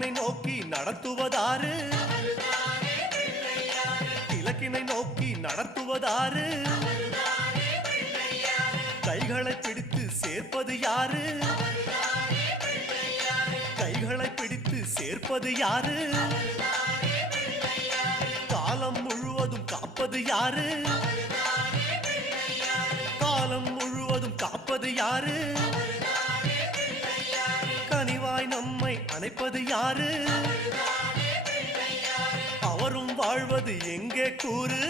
இலக்கினை நோக்கி நடத்துவதாறு இலக்கினை நோக்கி நடத்துவதாறு கைகளை பிடித்து சேர்ப்பது யாரு கைகளை பிடித்து சேர்ப்பது யாரு காலம் முழுவதும் காப்பது யாரு காலம் முழுவதும் காப்பது யாரு கனிவாய் நம்மை அணைப்பது யாரு அவரும் வாழ்வது எங்கே கூறு